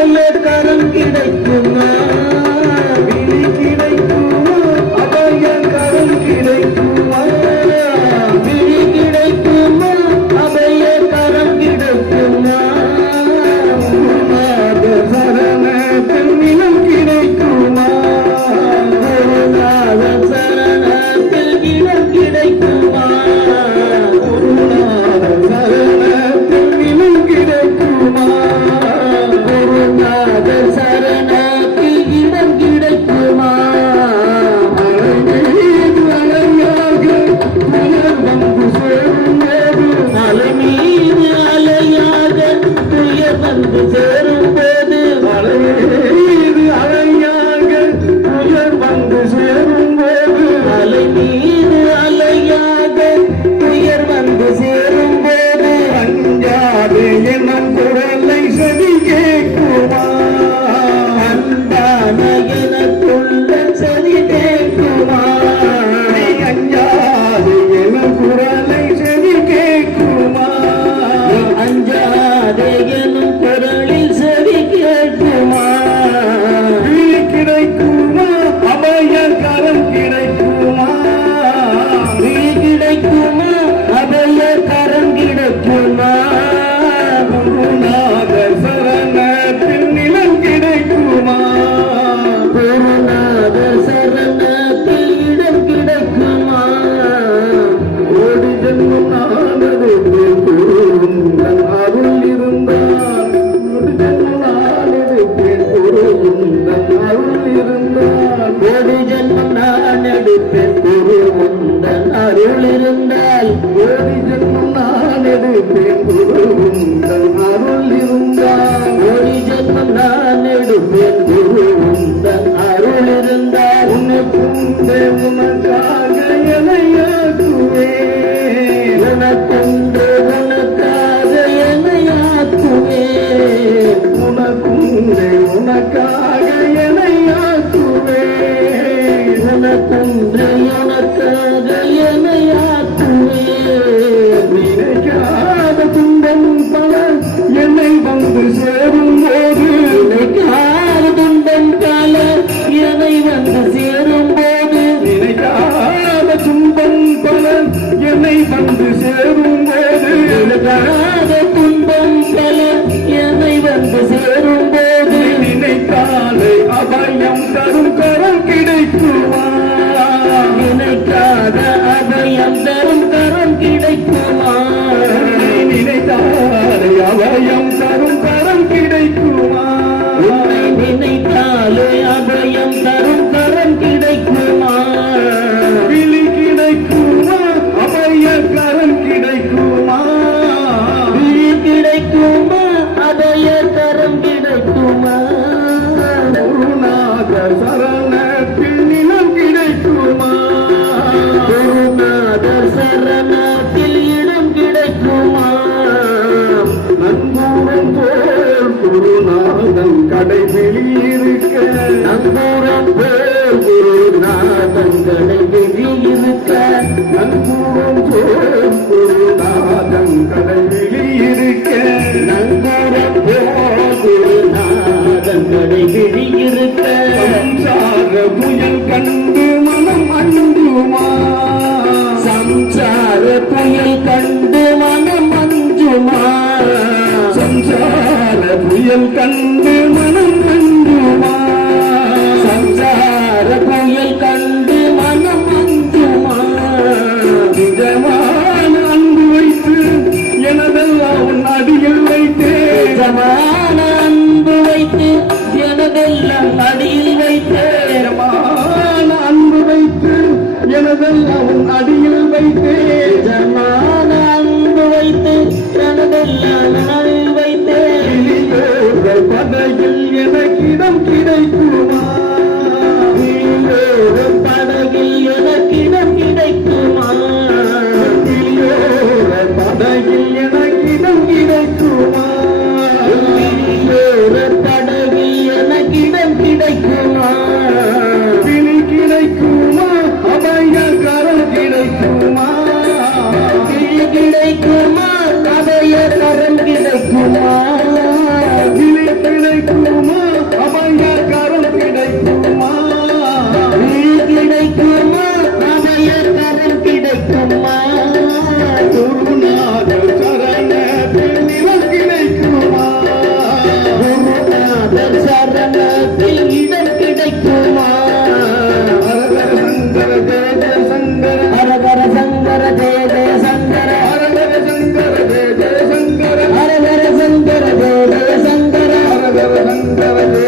நல்ல தரம் கிடைக்குமா? Yeah. கோடி ஜென்மம் நான் எடுப்பேன். குரு உந்தன் அருள் இருந்தால் கோடி ஜென்மம் நான் எடுப்பேன். குரு உந்தன் அருள் இருந்தால் கோடி ஜென்மம் நான் எடுப்பேன். அருள் இருந்தால் உனக்கு உனக்கு வந்து சேரும் போது நினைக்காத துன்பம் கால எதை வந்து சேரும் போது நினைக்காத துன்பம் பல என்னை வந்து சேரும் போது நினைக்காத துன்பம் பல என்னை வந்து சேரும் நினைத்தாலே அபயம் தரும் Thank you. அடியில் வைத்தேரமா அன்பு வைத்து எனதெல்லாம் உன் அடியில் வைத்தே ஜமான அன்பு வைத்து எனதெல்லாம் அடியில் வைத்தே. பதையில் எனக்கிடம் கே nai kurma de